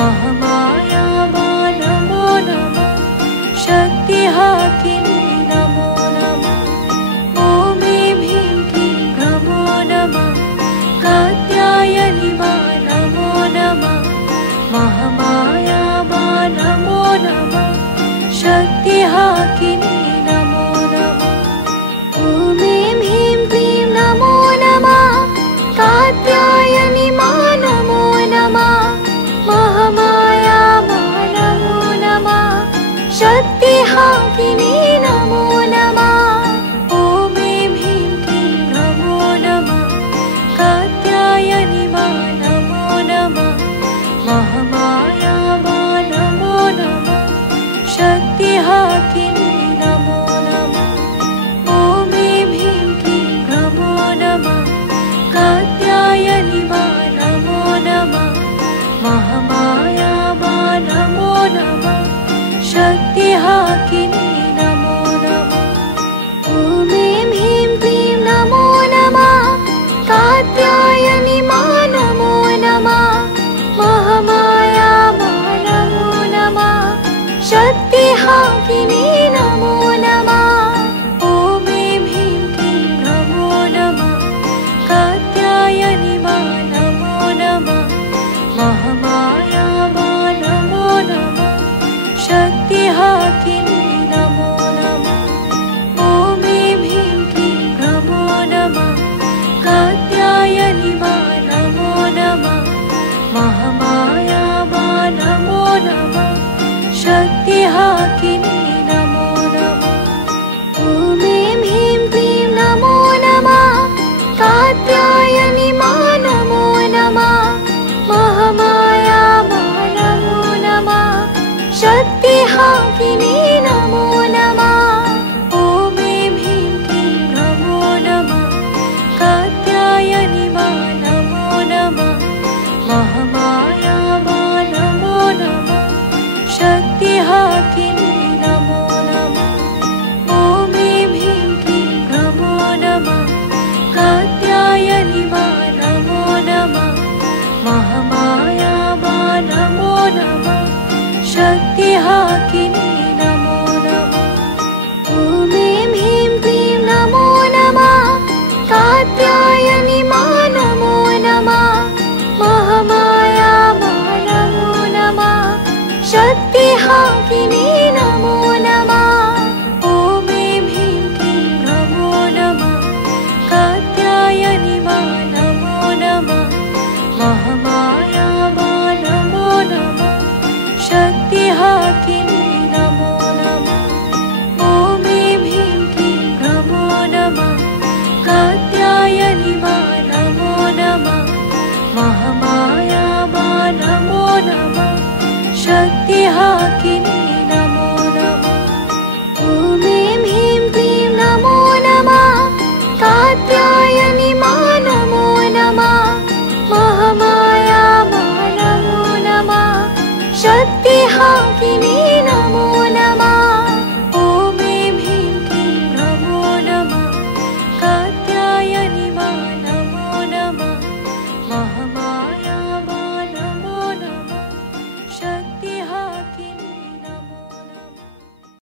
महामाया मा नमो नमः शक्तिहाकिनी नमो नमः ॐ ह्रीं क्लीं नमो नमः कात्यायनी मा नमो नमः महामाया मा नमो नमः शक्तिहाकिनी नमो नमः ॐ ह्रीं क्लीं नमो नमः कात्यायनी मा नमो नमः महामाया मा नमो नमः शक्तिहाकिनी नमो नमः ॐ ह्रीं क्लीं नमो नमः कात्यायनी मा नमो नमः महामाया मा नमो नमः शक्तिहाकिनी नमो नमः ॐ ह्रीं क्लीं नमो नमः कात्यायनी मा नमो नमः महामाया मा नमो नमः शक्तिहाकिनी नमो नमः ॐ ह्रीं क्लीं नमो नमः कात्यायनी मा नमो नमः महामाया मा नमो नमः शक्तिहाकिनी नमो नमः ॐ ह्रीं क्लीं नमो नमः कात्यायनी मा नमो नमः महामाया मा नमो नमः शक्तिहाकिनी नमो नमः ॐ ह्रीं क्लीं नमो नमः कात्यायनी मा नमो नमः महामाया मा नमो नमः शक्तिहाकिनी नमो नमः ॐ ह्रीं क्लीं नमो नमः कात्यायनी मा नमो नमः महामाया मा नमो नमः शक्तिहाकिनी नमो नमः ॐ ह्रीं क्लीं नमो नमः कात्यायनी मा नमो नमः महामाया मा नमो नमः शक्तिहाकिनी नमो नमः ॐ ह्रीं क्लीं नमो नमः कात्यायनी मा नमो नमः महामाया मा नमो नमः शक्तिहाकिनी नमो नमः ॐ ह्रीं क्लीं नमो नमः कात्यायनी मा नमो नमः महामाया मा नमो नमः शक्तिहाकिनी नमो नमः ॐ ह्रीं क्लीं नमो नमः कात्यायनी मा नमो नमः महामाया मा नमो नमः शक्तिहाकिनी नमो नमः ॐ ह्रीं क्लीं नमो नमः कात्यायनी मा नमो नमः महामाया मा नमो नमः शक्तिहाकिनी नमो नमः ॐ ह्रीं क्लीं नमो नमः कात्यायनी मा नमो नमः महामाया मा नमो नमः शक्तिहाकिनी